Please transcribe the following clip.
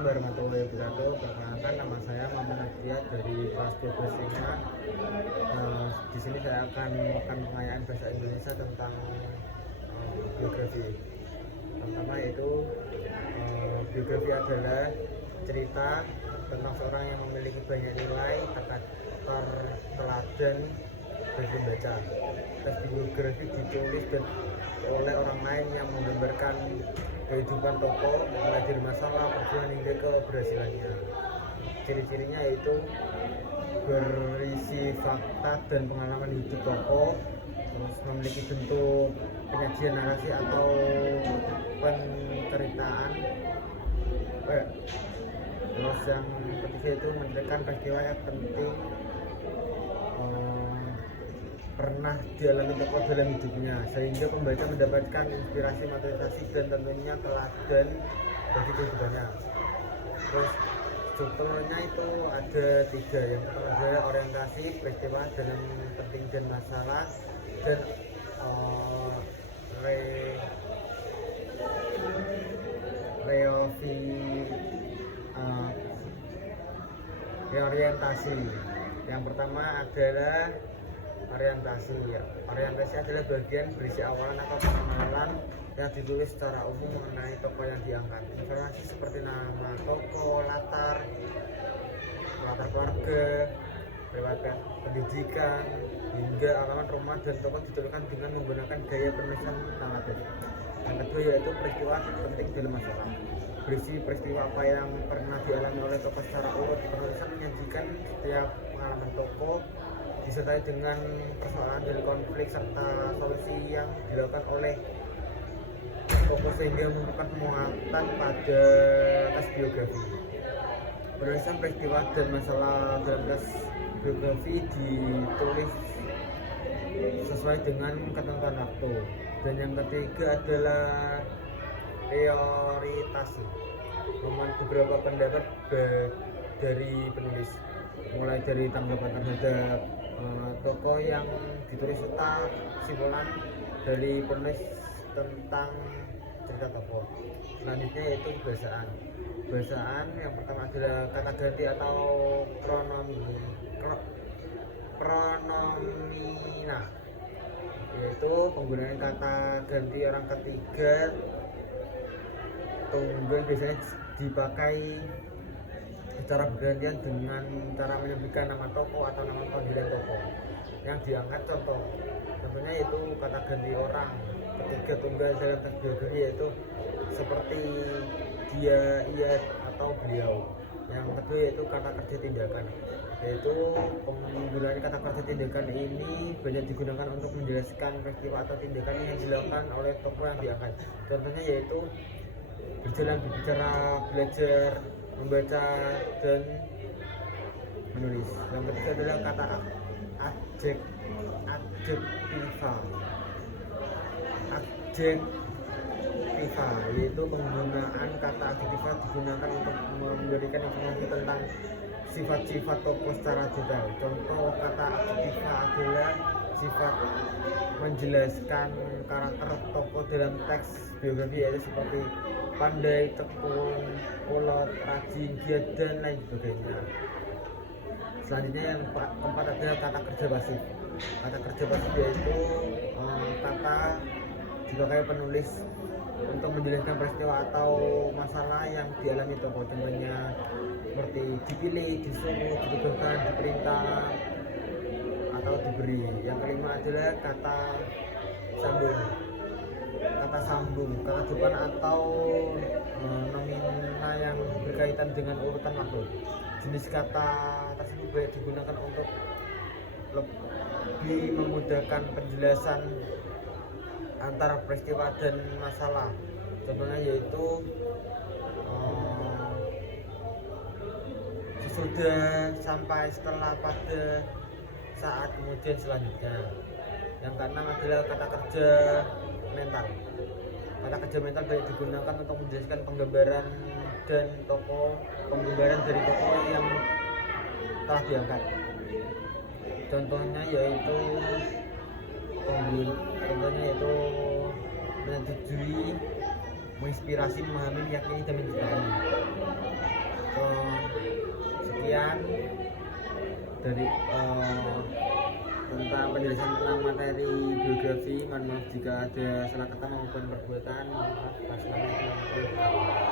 Assalamualaikum warahmatullahi wabarakatuh. Perkenalkan, nama saya Muhammad Nadia dari kelas 12 Singa. Di sini saya akan melakukan pengayaan bahasa Indonesia tentang biografi. Pertama yaitu biografi adalah cerita tentang seorang yang memiliki banyak nilai, karakter teladan bagi pembaca. Teks biografi ditulis oleh orang lain yang menggambarkan kehidupan tokoh mulai dari masalah, perjuangan hingga keberhasilannya. Ciri-cirinya yaitu berisi fakta dan pengalaman hidup tokoh, terus memiliki bentuk penyajian narasi atau penceritaan. Terus yang ketiga itu menceritakan peristiwa yang penting pernah dialami tokoh dalam hidupnya, sehingga pembaca mendapatkan inspirasi, motivasi, dan tentunya teladan bagi kehidupannya. Terus strukturnya itu ada tiga. Yang pertama adalah orientasi, peristiwa dalam penting dan masalah, dan reorientasi. Yang pertama adalah orientasi. Orientasi adalah bagian berisi awalan atau pengenalan yang ditulis secara umum mengenai tokoh yang diangkat. Informasi seperti nama tokoh, latar keluarga, riwayat pendidikan, hingga alamat rumah dan tokoh dituliskan dengan menggunakan gaya penulisan naratif. Yang kedua yaitu peristiwa penting dalam masalah. Berisi peristiwa apa yang pernah dialami oleh tokoh secara urut. Penulisan menyajikan setiap pengalaman tokoh disertai dengan persoalan dan konflik serta solusi yang dilakukan oleh tokoh sehingga merupakan muatan pada tes biografi. Penulisan peristiwa dan masalah dalam tes biografi ditulis sesuai dengan ketentuan waktu. Dan yang ketiga adalah reorientasi, memuat beberapa pendapat dari penulis, mulai dari tanggapan terhadap tokoh yang ditulis serta kesimpulan dari penulis tentang cerita tokoh. Selanjutnya yaitu bahasaan. Bahasaan yang pertama adalah kata ganti atau pronomina, yaitu penggunaan kata ganti orang ketiga tunggal biasanya dipakai secara bergantian dengan cara menyebutkan nama tokoh atau nama panggilan tokoh yang diangkat. Contohnya yaitu kata ganti orang ketiga tunggal dalam teks biografi yaitu seperti dia, ia, atau beliau. Yang kedua yaitu kata kerja tindakan, yaitu penggunaan kata kerja tindakan ini banyak digunakan untuk menjelaskan peristiwa atau tindakan yang dilakukan oleh tokoh yang diangkat. Contohnya yaitu berjalan, berbicara, belajar, membaca, dan menulis. Yang ketiga adalah kata adjektiva, yaitu penggunaan kata adjektiva digunakan untuk memberikan informasi tentang sifat-sifat tokoh secara detail. Contoh kata adjektiva adalah sifat menjelaskan karakter tokoh dalam teks biografi, yaitu seperti pandai, tekun, kolot, rajin, giat, dan lain sebagainya. Selanjutnya yang keempat adalah kata kerja pasif. Kata kerja pasif yaitu kata dipakai penulis untuk menjelaskan peristiwa atau masalah yang dialami tokoh. Contohnya seperti dipilih, disuruh, ditugaskan, diperintah, atau diberi. Yang kelima adalah kata sambung. Kata sambung, kata depan atau nomina yang berkaitan dengan urutan waktu. Jenis kata tersebut banyak digunakan untuk lebih memudahkan penjelasan antara peristiwa dan masalah. Contohnya yaitu sesudah, sampai, setelah, pada, saat, kemudian, selanjutnya. Yang keenam adalah kata kerja mental. Kata kerja mental banyak digunakan untuk menjelaskan penggambaran dari tokoh yang telah diangkat. Contohnya yaitu menyetujui, menginspirasi, memahami, meyakini, dan mencintai. sekian dari tentang penjelasan tentang materi biografi. Mohon maaf jika ada salah kata maupun perbuatan. Wassalamualaikum warahmatullahi wabarakatuh.